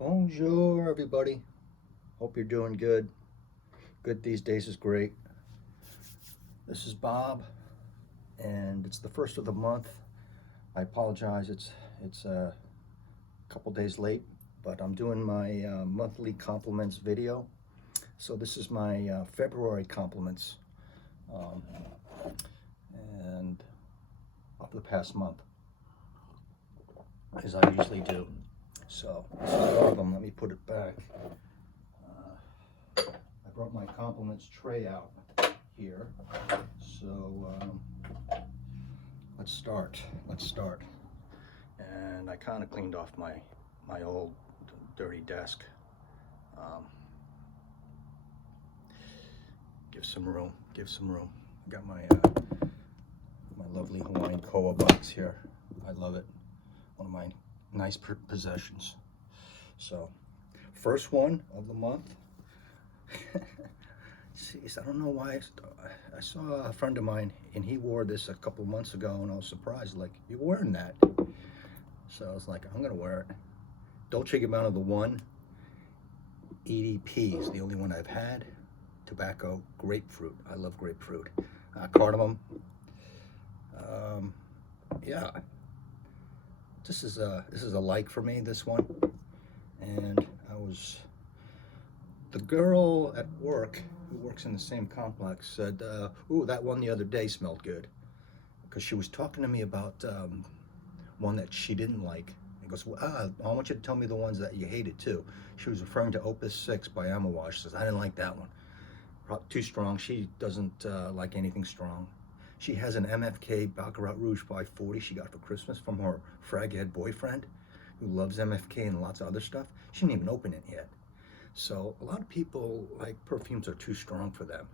Bonjour, everybody. Hope you're doing good. Good these days is great. This is Bob, and it's the first of the month. I apologize. It's a couple days late, but I'm doing my monthly compliments video. So this is my February compliments, and of the past month, as I usually do. So this is one of them. Let me put it back. I brought my compliments tray out here. So let's start. And I kind of cleaned off my old dirty desk. Give some room. I got my lovely Hawaiian koa box here. I love it. One of my nice possessions. So, first one of the month. Jeez, I don't know why. I saw a friend of mine, and he wore this a couple months ago, and I was surprised. Like, you're wearing that? So I was like, I'm gonna wear it. Dolce Gabbana, the one. EDP is the only one I've had. Tobacco, grapefruit. I love grapefruit. Cardamom. Yeah. This is a like for me, this one. And the girl at work who works in the same complex said, ooh, that one the other day smelled good. Because she was talking to me about one that she didn't like. And goes, well, I want you to tell me the ones that you hated too. She was referring to Opus 6 by Amouage. She says, I didn't like that one. Too strong. She doesn't like anything strong. She has an MFK Baccarat Rouge 540 she got for Christmas from her fraghead boyfriend who loves MFK and lots of other stuff. She didn't even open it yet. So a lot of people, like, perfumes are too strong for them.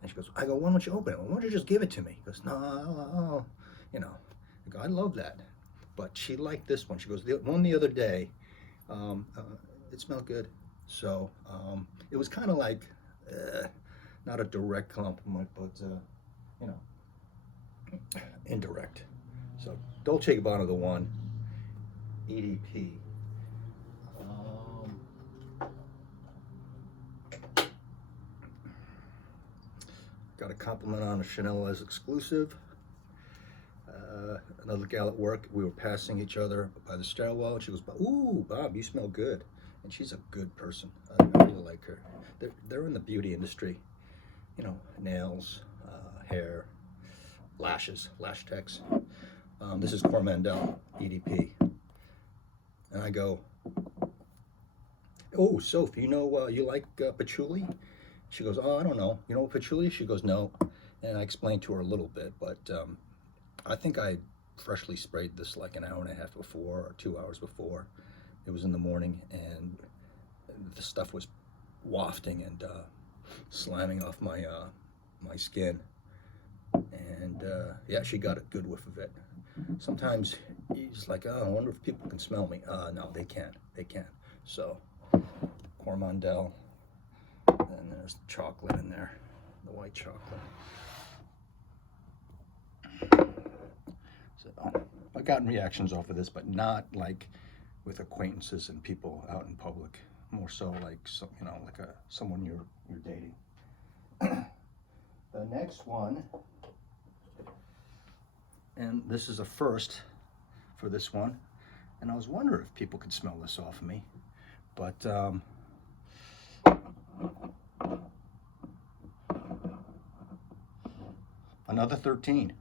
And she goes, I go, why don't you open it? Why don't you just give it to me? He goes, no, you know. I go, I love that. But she liked this one. She goes, the one the other day, it smelled good. So it was kind of like, not a direct compliment, but, you know, indirect. So Dolce Gabbana, the one. EDP. Got a compliment on a Chanel as exclusive. Another gal at work, we were passing each other by the stairwell, and she goes, ooh, Bob, you smell good. And she's a good person. I really like her. They're in the beauty industry. You know, nails, hair, lashes, lash techs. This is Coromandel EDP. And I go, oh, Sophie, you know, you like patchouli? She goes, oh, I don't know. You know patchouli? She goes, no. And I explained to her a little bit, but I think I freshly sprayed this like an hour and a half before or 2 hours before. It was in the morning, and the stuff was wafting and slamming off my my skin. And yeah, she got a good whiff of it. Sometimes you're just like, oh, I wonder if people can smell me. No, they can't. So, Coromandel. And there's chocolate in there, the white chocolate. So, I've gotten reactions off of this, but not like with acquaintances and people out in public. More so like, you know, like someone you're dating. The next one, and this is a first for this one, and I was wondering if people could smell this off of me, but another 13.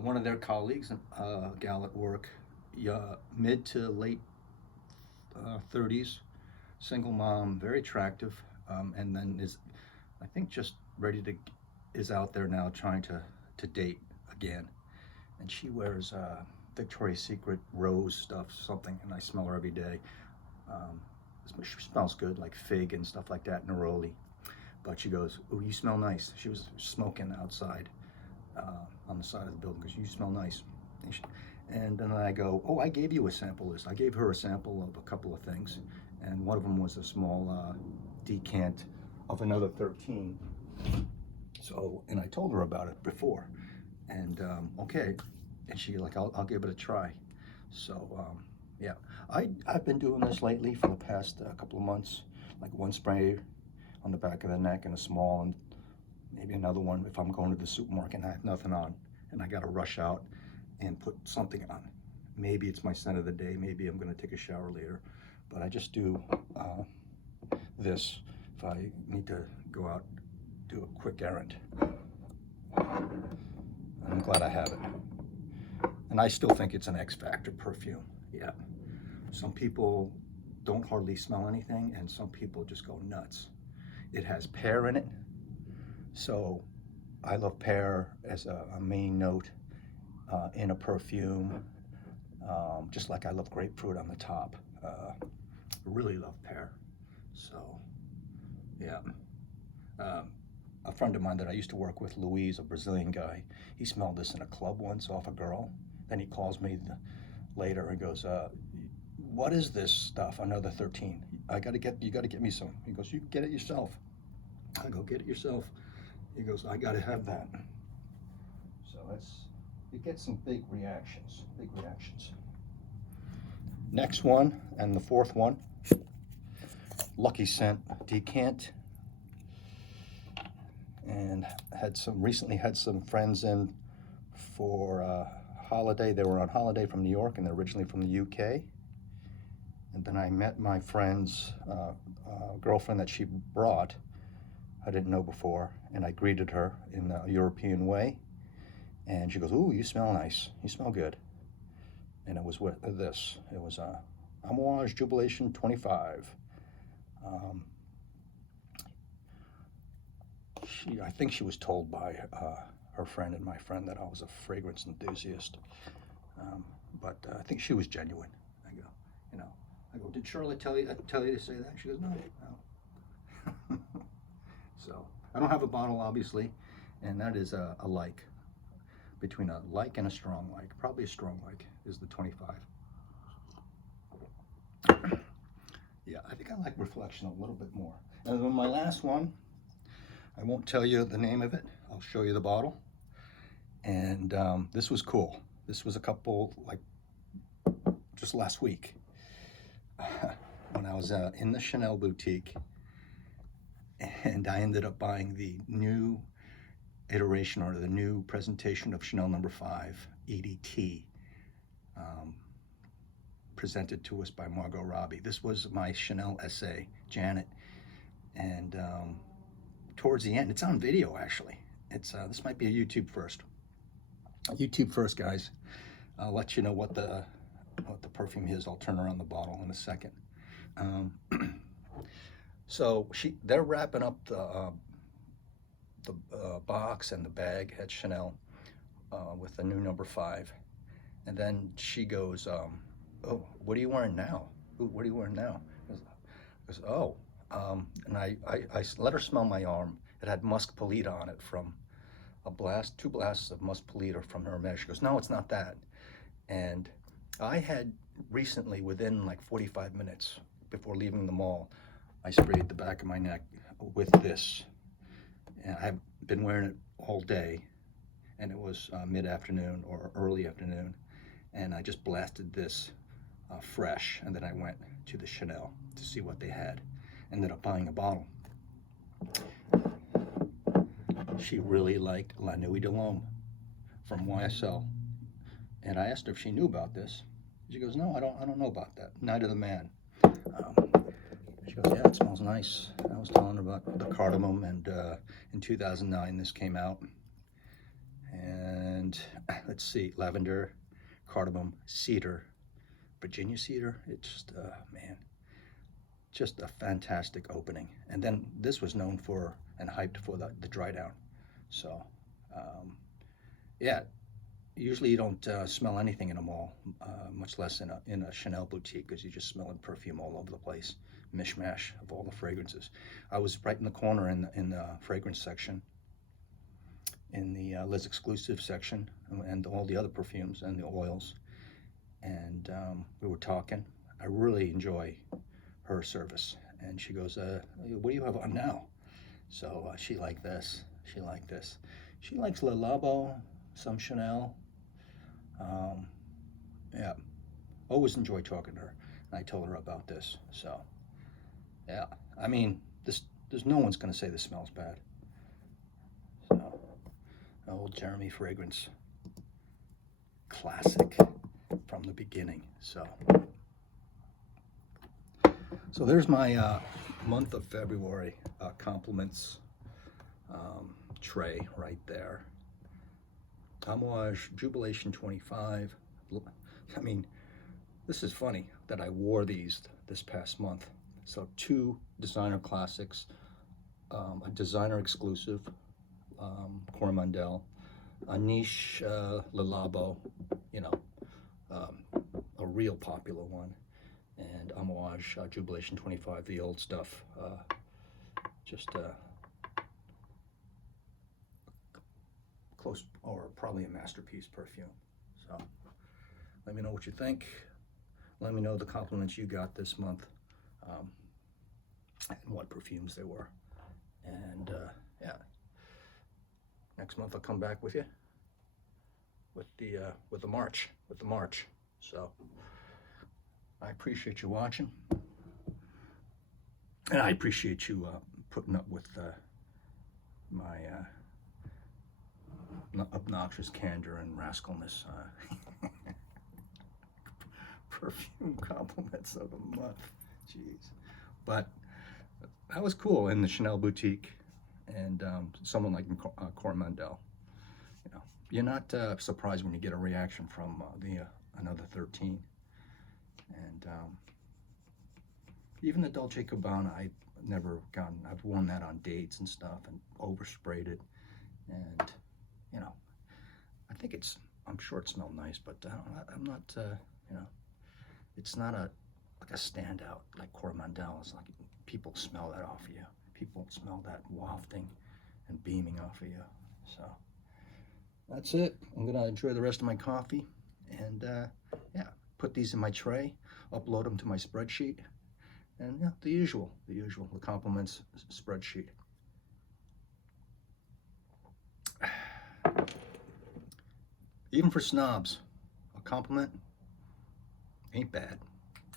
One of their colleagues, a gal at work, mid to late 30s, single mom, very attractive, and then I think just is out there now trying to date again. And she wears Victoria's Secret rose stuff, something, and I smell her every day. She smells good, like fig and stuff like that, neroli. But she goes, oh, you smell nice. She was smoking outside on the side of the building because you smell nice. And then I go, oh, I gave you a sample list. I gave her a sample of a couple of things, and one of them was a small decant of another 13. So, and I told her about it before. And okay, and she like, I'll give it a try. So yeah, I've been doing this lately for the past couple of months, like one spray on the back of the neck and a small, and maybe another one if I'm going to the supermarket and I have nothing on and I got to rush out and put something on. Maybe it's my scent of the day, maybe I'm going to take a shower later, but I just do this if I need to go out, do a quick errand. I'm glad I have it. And I still think it's an X Factor perfume. Yeah. Some people don't hardly smell anything, and some people just go nuts. It has pear in it, so I love pear as a main note in a perfume, just like I love grapefruit on the top. I really love pear. So, yeah. A friend of mine that I used to work with, Luis, a Brazilian guy, he smelled this in a club once off a girl. Then he calls me later and goes, what is this stuff, Another 13? You gotta get me some. He goes, you get it yourself. I go, get it yourself. He goes, I gotta have that. So you get some big reactions. Next one, and the fourth one, Lucky Scent Decant. And recently had some friends in for holiday. They were on holiday from New York, and they're originally from the UK. And then I met my friend's girlfriend that she brought. I didn't know before, and I greeted her in the European way. And she goes, "Ooh, you smell nice. You smell good." And it was with this. It was Amouage Jubilation 25. I think she was told by her friend and my friend that I was a fragrance enthusiast, but I think she was genuine. I go, did Charlotte tell you to say that? She goes, no. So I don't have a bottle, obviously, and that is a like, between a like and a strong like. Probably a strong like is the 25. Yeah, I think I like Reflection a little bit more. And then my last one, I won't tell you the name of it. I'll show you the bottle. And this was cool. This was a couple, like, just last week when I was in the Chanel boutique, and I ended up buying the new iteration or the new presentation of Chanel No. 5 EDT, presented to us by Margot Robbie. This was my Chanel essay, Janet, and towards the end, it's on video actually. It's this might be a YouTube first. YouTube first, guys. I'll let you know what the perfume is. I'll turn around the bottle in a second. So they're wrapping up the box and the bag at Chanel with the new No. 5, and then she goes, "Oh, what are you wearing now? Ooh, what are you wearing now?" I goes, "Oh," and I let her smell my arm. It had musk polita on it from two blasts of musk polita from Hermes. She goes, "No, it's not that." And I had recently, within like 45 minutes before leaving the mall, I sprayed the back of my neck with this. And I've been wearing it all day, and it was mid-afternoon or early afternoon, and I just blasted this fresh, and then I went to the Chanel to see what they had. Ended up buying a bottle. She really liked La Nuit de l'Homme from YSL, and I asked her if she knew about this. She goes, "No, I don't know about that. Night of the Man." She goes, "Yeah, it smells nice." I was telling her about the cardamom, and in 2009 this came out. And let's see, lavender, cardamom, cedar, Virginia cedar. It's just, man, just a fantastic opening. And then this was known for and hyped for the dry down. So, yeah, usually you don't smell anything in a mall, much less in a Chanel boutique, because you're just smelling perfume all over the place, mishmash of all the fragrances. I was right in the corner in the fragrance section, in the Les Exclusive section, and all the other perfumes and the oils, and we were talking. I really enjoy her service, and she goes, "What do you have on now?" So she liked this. She liked this. She likes Le Labo, some Chanel. Yeah, always enjoy talking to her. And I told her about this, so yeah. I mean, there's no one's gonna say this smells bad. So, old Jeremy fragrance, classic from the beginning. So there's my month of February compliments tray right there. Amouage Jubilation 25. I mean, this is funny that I wore these this past month. So 2 designer classics, a designer exclusive, Coromandel, a niche Labo, you know, a real popular one, and Amouage Jubilation 25, the old stuff. Just close, or probably a masterpiece perfume. So let me know what you think. Let me know the compliments you got this month, and what perfumes they were. And yeah, next month I'll come back with you with the March. So I appreciate you watching, and I appreciate you putting up with my obnoxious candor and rascalness. Perfume compliments of the month. Jeez. But that was cool in the Chanel boutique, and someone like Coromandel. You know, you're not surprised when you get a reaction from the Another 13. And even the Dolce Gabbana, I've worn that on dates and stuff and oversprayed it. And, you know, I'm sure it smelled nice, but I'm not, you know, it's not like a standout like Coromandel. It's like people smell that off of you. People smell that wafting and beaming off of you. So that's it. I'm gonna enjoy the rest of my coffee, and yeah, put these in my tray, upload them to my spreadsheet, and yeah, the usual, the compliments spreadsheet. Even for snobs, a compliment ain't bad.